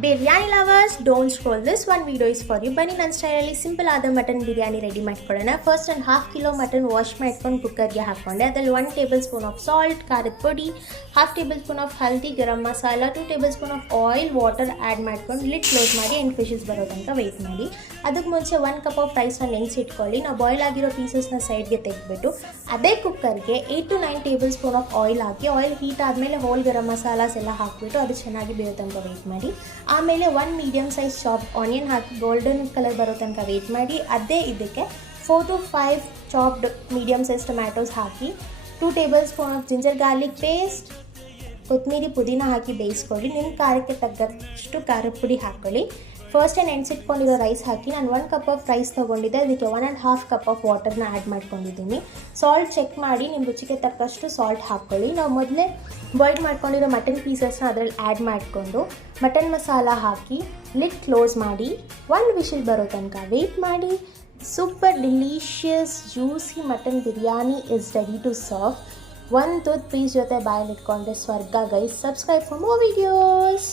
Biryani lovers, don't scroll. This one video is for you. ಬನ್ನಿ ನನ್ನ ಸ್ಟೈಲಲ್ಲಿ simple ಆದ ಮಟನ್ ಬಿರಿಯಾನಿ ರೆಡಿ ಮಾಡ್ಕೊಳ್ಳೋಣ. ಫಸ್ಟ್ ಒಂದು ½ ಕಿಲೋ ಮಟನ್ ವಾಶ್ ಮಾಡ್ಕೊಂಡು ಕುಕ್ಕರ್ಗೆ ಹಾಕ್ಕೊಂಡೆ. ಅದರಲ್ಲಿ 1 ಟೇಬಲ್ ಸ್ಪೂನ್ ಆಫ್ ಸಾಲ್ಟ್, ಖಾರದ ಪುಡಿ, ½ table spoon of haldi, garam masala, 2 table spoon of oil, water add ಮಾಡ್ಕೊಂಡು ಲಿಡ್ ಕ್ಲೋಸ್ ಮಾಡಿ 8 ವಿಷಲ್ಸ್ ಬರೋ ತನಕ ವೆಯ್ಟ್ ಮಾಡಿ. ಅದಕ್ಕೆ ಮುಂಚೆ 1 ಕಪ್ ಆಫ್ ರೈಸ್ನ ನೆನೆಸಿಟ್ಕೊಳ್ಳಿ. ನಾವು ಬಾಯ್ಲ್ ಆಗಿರೋ ಪೀಸಸ್ನ ಸೈಡ್ಗೆ ತೆಗೆದ್ಬಿಟ್ಟು ಅದೇ ಕುಕ್ಕರ್ಗೆ 8 to 9 table spoon of oil hockey, oil heat ಆದಮೇಲೆ ಹೋಲ್ ಗರಂ ಮಸಾಲಾಸ್ ಎಲ್ಲ ಹಾಕಿಬಿಟ್ಟು ಅದು ಚೆನ್ನಾಗಿ ಬೇಯೋ ತನಕ ವೆಯ್ಟ್ ಮಾಡಿ. ಆಮೇಲೆ 1 ಮೀಡಿಯಮ್ ಸೈಜ್ ಚಾಪ್ ಆನಿಯನ್ ಹಾಕಿ ಗೋಲ್ಡನ್ ಕಲರ್ ಬರೋ ತನಕ ವೆಯ್ಟ್ ಮಾಡಿ. ಅದೇ ಇದಕ್ಕೆ 4 to 5 chopped medium size tomatoes hockey, 2 table spoon of ginger garlic paste, ಕೊತ್ತಂಬರಿ ಪುದೀನ ಹಾಕಿ ಬೇಯಿಸ್ಕೊಳ್ಳಿ. ನಿಮ್ಮ ಖಾರಕ್ಕೆ ತగ్గಷ್ಟು ಖಾರದ ಪುಡಿ ಹಾಕ್ಕೊಳ್ಳಿ. ಫಸ್ಟೇ ನೆನೆಸಿಟ್ಕೊಂಡಿರೋ ರೈಸ್ ಹಾಕಿ, ನಾನು 1 ಕಪ್ ಆಫ್ ರೈಸ್ ತೊಗೊಂಡಿದ್ದೆ, ಅದಕ್ಕೆ 1.5 ಕಪ್ ಆಫ್ ವಾಟರ್ನ ಆ್ಯಡ್ ಮಾಡ್ಕೊಂಡಿದ್ದೀನಿ. ಸಾಲ್ಟ್ ಚೆಕ್ ಮಾಡಿ ನಿಮ್ಮ ರುಚಿಗೆ ತಕ್ಕಷ್ಟು ಸಾಲ್ಟ್ ಹಾಕ್ಕೊಳ್ಳಿ. ನಾವು ಮೊದಲೇ ಬಾಯ್ಲ್ ಮಾಡ್ಕೊಂಡಿರೋ ಮಟನ್ ಪೀಸಸ್ನ ಅದರಲ್ಲಿ ಆ್ಯಡ್ ಮಾಡಿಕೊಂಡು ಮಟನ್ ಮಸಾಲ ಹಾಕಿ ಲಿಡ್ ಕ್ಲೋಸ್ ಮಾಡಿ 1 ವಿಷಲ್ ಬರೋ ತನಕ ವೆಯ್ಟ್ ಮಾಡಿ. Super delicious juicy mutton biryani is ready to serve. 1 ತುತ್ತು ಪೀಸ್ ಜೊತೆ ಬಾಯಲ್ಲಿ ಇಟ್ಕೊಂಡ್ರೆ ಸ್ವರ್ಗ guys. Subscribe for more videos.